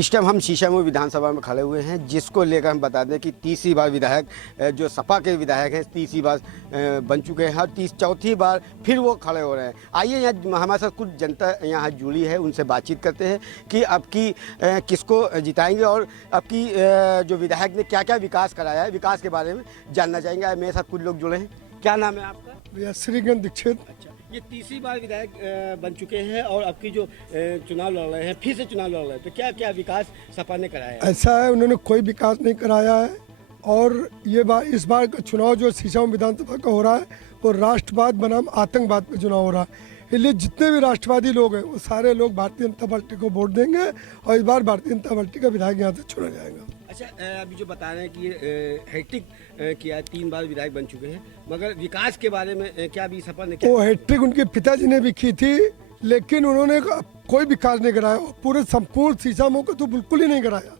इस टाइम हम शीशामऊ विधानसभा में खड़े हुए हैं, जिसको लेकर हम बता दें कि तीसरी बार विधायक जो सपा के विधायक हैं तीसरी बार बन चुके हैं और चौथी बार फिर वो खड़े हो रहे हैं। आइए यहाँ हमारे साथ कुछ जनता यहाँ जुड़ी है, उनसे बातचीत करते हैं कि अब की किसको जिताएंगे और अब की जो विधायक ने क्या क्या विकास कराया है, विकास के बारे में जानना चाहेंगे। मेरे साथ कुछ लोग जुड़े हैं। क्या नाम है आपका? भैया श्रीगंध दीक्षित। अच्छा, ये तीसरी बार विधायक बन चुके हैं और अब की जो चुनाव लड़ रहे हैं, फिर से चुनाव लड़ रहे हैं, तो क्या क्या विकास सपा ने कराया है? ऐसा है, उन्होंने कोई विकास नहीं कराया है और ये इस बार का चुनाव जो शीशामऊ विधानसभा का हो रहा है वो राष्ट्रवाद बनाम आतंकवाद पे चुनाव हो रहा है। इसलिए जितने भी राष्ट्रवादी लोग हैं वो सारे लोग भारतीय जनता पार्टी को वोट देंगे और इस बार भारतीय जनता पार्टी का विधायक यहाँ से चुना जाएगा। अच्छा, अभी जो बता रहे हैं कि हैट्रिक किया, 3 बार विधायक बन चुके हैं, मगर विकास के बारे में क्या अभी सपा ने क्या? वो हैट्रिक उनके पिताजी ने भी की थी, लेकिन उन्होंने कोई विकास नहीं कराया। पूरे संपूर्ण शीशामऊ को तो बिल्कुल ही नहीं कराया।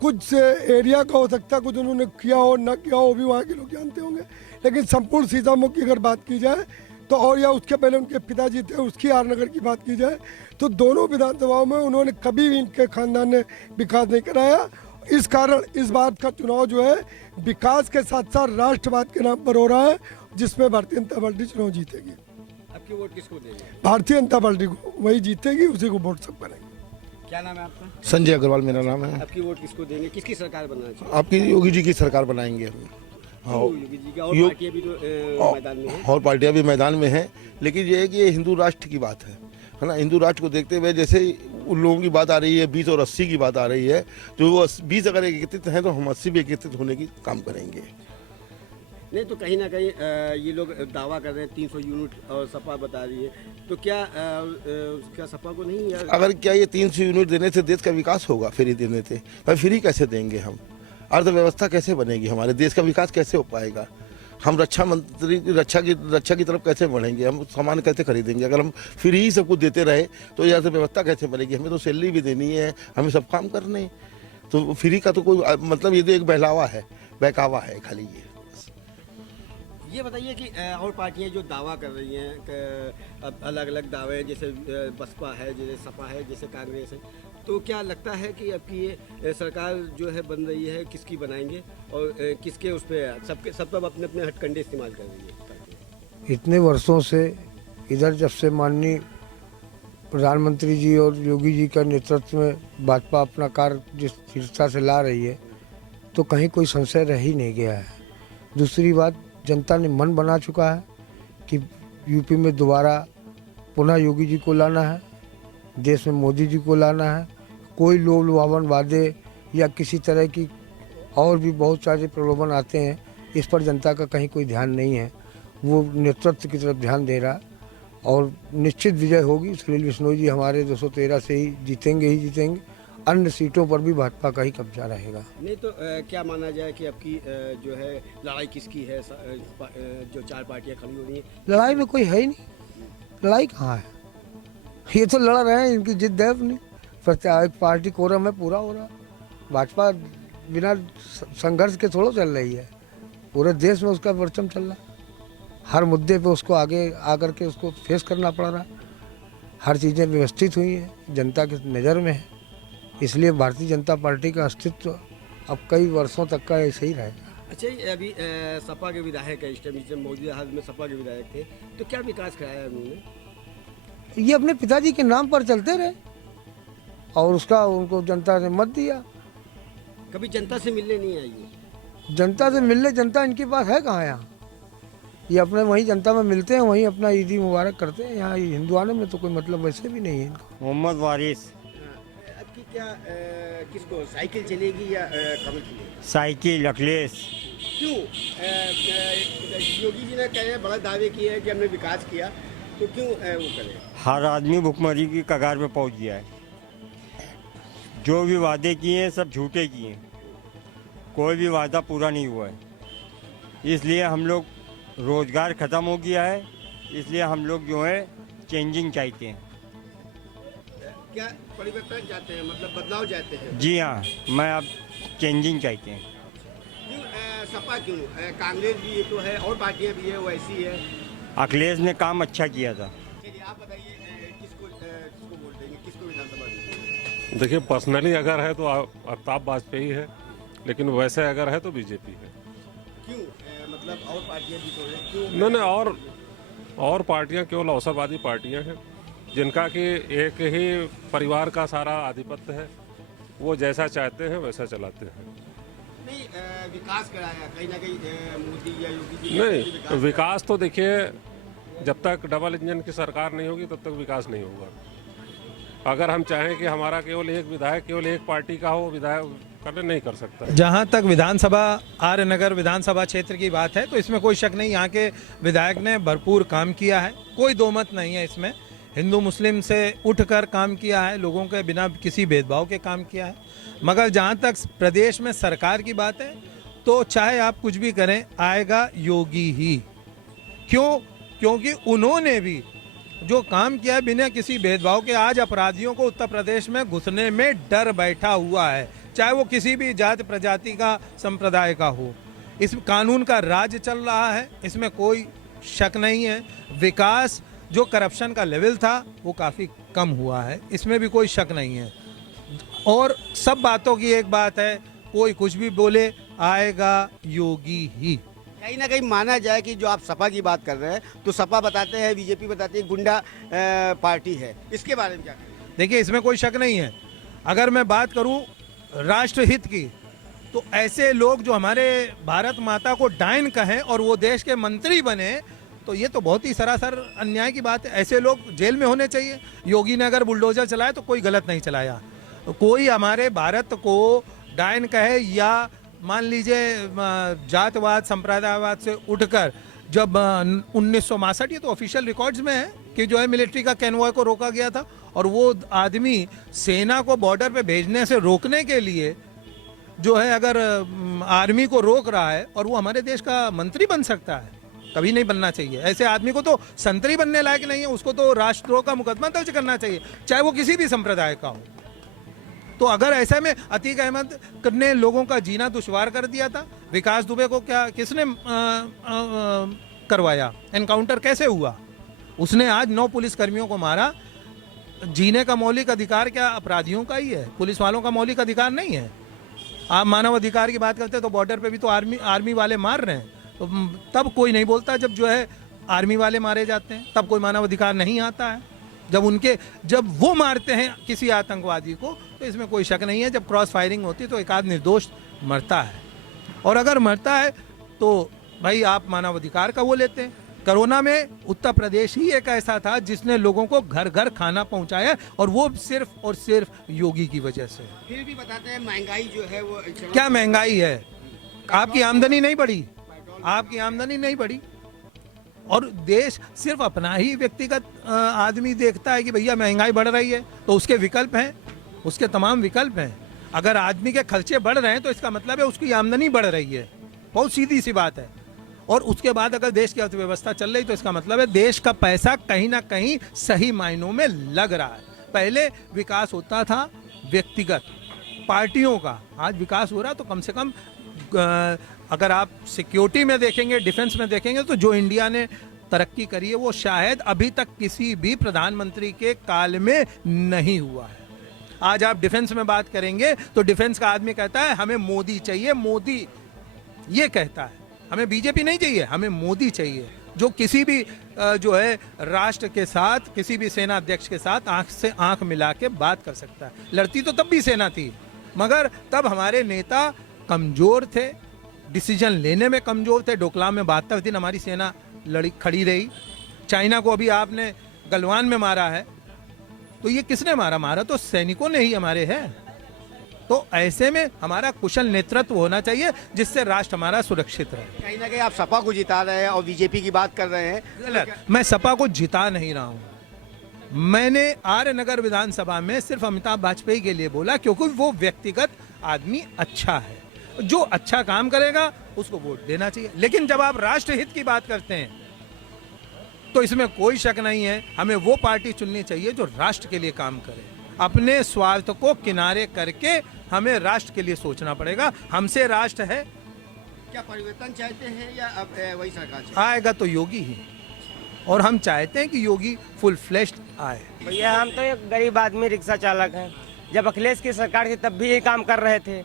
कुछ एरिया का हो सकता है, कुछ उन्होंने किया हो ना किया हो, वो भी वहाँ के लोग जानते होंगे, लेकिन संपूर्ण शीशामऊ की अगर बात की जाए तो, और या उसके पहले उनके पिताजी थे उसकी आर नगर की बात की जाए तो दोनों विधानसभाओं में उन्होंने कभी भी इनके खानदान ने विकास नहीं कराया। इस कारण इस बार का चुनाव जो है विकास के साथ साथ राष्ट्रवाद के नाम पर हो रहा है, जिसमें भारतीय जनता पार्टी चुनाव जीतेगी। आपकी वोट किसको देंगे? भारतीय जनता पार्टी को, वही जीतेगी, उसी को वोट सब करेंगे। क्या नाम है आपका? संजय अग्रवाल मेरा नाम है। आपकी वोट किसको देंगे? किसकी सरकार बनाना चाहिए? आपकी योगी जी की सरकार बनाएंगे हम। हाँ, योगी जी का। और पार्टियां भी तो मैदान में हैं। और पार्टियां भी मैदान में हैं, लेकिन ये है कि ये हिंदू राष्ट्र की बात है ना। हिंदू राष्ट्र को देखते हुए जैसे उन लोगों की बात आ रही है 20 और 80 की बात आ रही है, तो वो 20 अगर एकत्रित हैं तो हम 80 भी एकत्रित होने की काम करेंगे। नहीं तो कहीं ना कहीं ये लोग दावा कर रहे हैं 300 यूनिट और सपा बता रही है, तो क्या सपा को नहीं यार? अगर क्या ये 300 यूनिट देने से देश का विकास होगा? फ्री देने से भाई फ्री कैसे देंगे हम? अर्थव्यवस्था कैसे बनेगी? हमारे देश का विकास कैसे हो पाएगा? हम रक्षा मंत्री रक्षा की तरफ कैसे बढ़ेंगे? हम सामान कैसे खरीदेंगे? अगर हम फ्री ही सब कुछ देते रहे तो ये अर्थव्यवस्था कैसे बनेगी? हमें तो सैलरी भी देनी है, हमें सब काम करने, तो फ्री का तो कोई मतलब, ये तो एक बहकावा है खाली। ये बताइए कि और पार्टियां जो दावा कर रही हैं, अब अलग अलग दावे हैं, जैसे बसपा है, जैसे सपा है, जैसे कांग्रेस है, तो क्या लगता है कि अब की ये सरकार जो है बन रही है, किसकी बनाएंगे और किसके उस पर सब अपने अपने हथकंडे इस्तेमाल कर रही है? इतने वर्षों से इधर जब से माननीय प्रधानमंत्री जी और योगी जी का नेतृत्व में भाजपा अपना कार्य जिस स्थिरता से ला रही है, तो कहीं कोई संशय रह ही नहीं गया है। दूसरी बात, जनता ने मन बना चुका है कि यूपी में दोबारा पुनः योगी जी को लाना है, देश में मोदी जी को लाना है। कोई लोभ लुभावन वादे या किसी तरह की और भी बहुत सारे प्रलोभन आते हैं, इस पर जनता का कहीं कोई ध्यान नहीं है। वो नेतृत्व की तरफ ध्यान दे रहा और निश्चित विजय होगी। सलील बिश्नोई जी हमारे 213 से ही जीतेंगे। अन्य सीटों पर भी भाजपा का ही कब्जा रहेगा। नहीं तो क्या माना जाए कि आपकी जो है लड़ाई किसकी है? जो 4 पार्टियां खड़ी हो रही हैं, लड़ाई में कोई है ही नहीं। लड़ाई कहाँ है? ये तो लड़ रहे हैं, इनकी जिद है अपनी। प्रत्येक पार्टी कोरम है, पूरा हो रहा। भाजपा बिना संघर्ष के थोड़ा चल रही है, पूरे देश में उसका परचम चल रहा। हर मुद्दे पे उसको आगे आकर के उसको फेस करना पड़ रहा। हर चीज़ें व्यवस्थित हुई हैं, जनता की नज़र में है, इसलिए भारतीय जनता पार्टी का अस्तित्व अब कई वर्षों तक का ऐसे ही रहेगा। अच्छा, अभी सपा के विधायक है, इस टाइम मौजूदा हाल में सपा के विधायक थे, तो क्या विकास कराया उन्होंने? ये अपने पिताजी के नाम पर चलते रहे और उसका उनको जनता ने मत दिया। कभी जनता से मिलने नहीं आई? जनता से मिलने, जनता इनके पास है कहाँ यहाँ? ये अपने वहीं जनता में मिलते हैं, वहीं अपना ईदी मुबारक करते हैं। यहाँ हिंदुआने में तो कोई मतलब वैसे भी नहीं है इनको। मोहम्मद वारिस। अब की क्या किसको साइकिल चलेगी या कमल चलेगी? साइकिल अखिलेश। क्यों? योगी जी ने कहे बड़ा दावे किए हैं कि हमने विकास किया, तो क्यों वो करें? हर आदमी भुखमरी की कगार पे पहुंच गया है। जो भी वादे किए हैं सब झूठे किए हैं, कोई भी वादा पूरा नहीं हुआ है। इसलिए हम लोग, रोजगार ख़त्म हो गया है, इसलिए हम लोग जो है चेंजिंग चाहते हैं। क्या परिवर्तन चाहते हैं, मतलब बदलाव चाहते हैं? जी हाँ, मैं अब चेंजिंग चाहते हैं। क्यों सपा क्यों? कांग्रेस भी तो है और पार्टियां भी है, वैसी है। अखिलेश ने काम अच्छा किया था। चलिए आप बताइए, किसको वोट देंगे, किसको विधानसभा देंगे? देखिए पर्सनली अगर है तो अमिताभ वाजपेयी है, लेकिन वैसे अगर है तो बीजेपी है। क्यों मतलब और पार्टियां भी तो हैं, क्यों? नहीं और पार्टियां केवल अवसरवादी पार्टियां हैं जिनका कि एक ही परिवार का सारा आधिपत्य है, वो जैसा चाहते हैं वैसा चलाते हैं। नहीं विकास कराया कहीं ना कहीं मोदी या योगी जी ने नहीं, विकास तो देखिए जब तक डबल इंजन की सरकार नहीं होगी तब तक विकास नहीं होगा। अगर हम चाहें कि हमारा केवल एक विधायक केवल एक पार्टी का हो, विधायक करने नहीं कर सकता। जहाँ तक विधानसभा आर्य नगर विधानसभा क्षेत्र की बात है तो इसमें कोई शक नहीं, यहाँ के विधायक ने भरपूर काम किया है, कोई दो मत नहीं है इसमें। हिंदू मुस्लिम से उठकर काम किया है, लोगों के बिना किसी भेदभाव के काम किया है। मगर जहाँ तक प्रदेश में सरकार की बात है तो चाहे आप कुछ भी करें, आएगा योगी ही। क्यों? क्योंकि उन्होंने भी जो काम किया है बिना किसी भेदभाव के, आज अपराधियों को उत्तर प्रदेश में घुसने में डर बैठा हुआ है, चाहे वो किसी भी जाति प्रजाति का संप्रदाय का हो। इस कानून का राज चल रहा है, इसमें कोई शक नहीं है। विकास जो करप्शन का लेवल था वो काफ़ी कम हुआ है, इसमें भी कोई शक नहीं है। और सब बातों की एक बात है, कोई कुछ भी बोले, आएगा योगी ही। कहीं ना कहीं माना जाए कि जो आप सपा की बात कर रहे हैं तो सपा बताते हैं, बीजेपी बताती है गुंडा पार्टी है, इसके बारे में क्या कहें? देखिए इसमें कोई शक नहीं है। अगर मैं बात करूं राष्ट्रहित की तो ऐसे लोग जो हमारे भारत माता को डायन कहें और वो देश के मंत्री बने तो ये तो बहुत ही सरासर अन्याय की बात है। ऐसे लोग जेल में होने चाहिए। योगी ने अगर बुलडोजर चलाया तो कोई गलत नहीं चलाया। कोई हमारे भारत को डायन कहे या मान लीजिए जातवाद संप्रदायवाद से उठकर जब 1962 ये तो ऑफिशियल रिकॉर्ड्स में है कि जो है मिलिट्री का कैनवॉय को रोका गया था और वो आदमी सेना को बॉर्डर पे भेजने से रोकने के लिए जो है अगर आर्मी को रोक रहा है और वो हमारे देश का मंत्री बन सकता है, कभी नहीं बनना चाहिए। ऐसे आदमी को तो संतरी बनने लायक नहीं है, उसको तो राष्ट्रद्रोह का मुकदमा दर्ज करना चाहिए, चाहे वो किसी भी संप्रदाय का हो। तो अगर ऐसे में अतीक अहमद ने लोगों का जीना दुश्वार कर दिया था, विकास दुबे को क्या किसने करवाया, एनकाउंटर कैसे हुआ? उसने आज 9 पुलिसकर्मियों को मारा। जीने का मौलिक अधिकार क्या अपराधियों का ही है, पुलिस वालों का मौलिक अधिकार नहीं है। आप मानव अधिकार की बात करते हैं तो बॉर्डर पे भी तो आर्मी वाले मार रहे हैं, तो तब कोई नहीं बोलता। जब जो है आर्मी वाले मारे जाते हैं तब कोई मानव अधिकार नहीं आता है। जब वो मारते हैं किसी आतंकवादी को तो इसमें कोई शक नहीं है। जब क्रॉस फायरिंग होती है तो एक आध निर्दोष मरता है, और अगर मरता है तो भाई आप मानव अधिकार का वो लेते हैं। कोरोना में उत्तर प्रदेश ही एक ऐसा था जिसने लोगों को घर घर खाना पहुंचाया, और वो सिर्फ और सिर्फ योगी की वजह से। फिर भी बताते हैं महंगाई जो है वो क्या महंगाई है? आपकी आमदनी नहीं बढ़ी, आपकी आमदनी नहीं बढ़ी, और देश सिर्फ अपना ही व्यक्तिगत आदमी देखता है कि भैया महंगाई बढ़ रही है, तो उसके विकल्प हैं, उसके तमाम विकल्प हैं। अगर आदमी के खर्चे बढ़ रहे हैं तो इसका मतलब है उसकी आमदनी बढ़ रही है, बहुत सीधी सी बात है। और उसके बाद अगर देश की अर्थव्यवस्था चल रही तो इसका मतलब है देश का पैसा कहीं ना कहीं सही मायनों में लग रहा है। पहले विकास होता था व्यक्तिगत पार्टियों का, आज विकास हो रहा है तो कम से कम अगर आप सिक्योरिटी में देखेंगे, डिफेंस में देखेंगे तो जो इंडिया ने तरक्की करी है वो शायद अभी तक किसी भी प्रधानमंत्री के काल में नहीं हुआ है। आज आप डिफेंस में बात करेंगे तो डिफेंस का आदमी कहता है हमें मोदी चाहिए, मोदी ये कहता है, हमें बीजेपी नहीं चाहिए, हमें मोदी चाहिए, जो किसी भी जो है राष्ट्र के साथ, किसी भी सेना अध्यक्ष के साथ आंख से आंख मिला के बात कर सकता है। लड़ती तो तब भी सेना थी, मगर तब हमारे नेता कमजोर थे, डिसीजन लेने में कमजोर थे। डोकलाम में 72 दिन हमारी सेना खड़ी रही। चाइना को अभी आपने गलवान में मारा है, तो ये किसने मारा? मारा तो सैनिकों ने ही हमारे है। तो ऐसे में हमारा कुशल नेतृत्व होना चाहिए जिससे राष्ट्र हमारा सुरक्षित रहे। कहीं ना कहीं आप सपा को जिता रहे हैं और बीजेपी की बात कर रहे हैं। गलत, मैं सपा को जिता नहीं रहा हूं। मैंने आर्य नगर विधानसभा में सिर्फ अमिताभ वाजपेयी के लिए बोला क्योंकि वो व्यक्तिगत आदमी अच्छा है, जो अच्छा काम करेगा उसको वोट देना चाहिए। लेकिन जब आप राष्ट्रहित की बात करते हैं तो इसमें कोई शक नहीं है, हमें वो पार्टी चुननी चाहिए जो राष्ट्र के लिए काम करे। अपने स्वार्थ को किनारे करके हमें राष्ट्र के लिए सोचना पड़ेगा। हमसे राष्ट्र है। क्या परिवर्तन चाहते हैं या अब वही सरकार चाहिए? आएगा तो योगी ही, और हम चाहते हैं कि योगी फुल फ्लेश्ड आए। भैया हम तो एक गरीब आदमी रिक्शा चालक हैं, जब अखिलेश की सरकार थी तब भी ये काम कर रहे थे।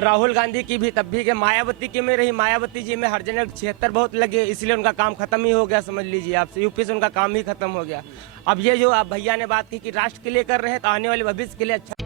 राहुल गांधी की भी तब भी के, मायावती की में रही, मायावती जी में हर जगह 76 बहुत लगे, इसलिए उनका काम खत्म ही हो गया, समझ लीजिए आप। यूपी से उनका काम ही खत्म हो गया। अब ये जो आप भैया ने बात की कि राष्ट्र के लिए कर रहे हैं, तो आने वाले भविष्य के लिए अच्छा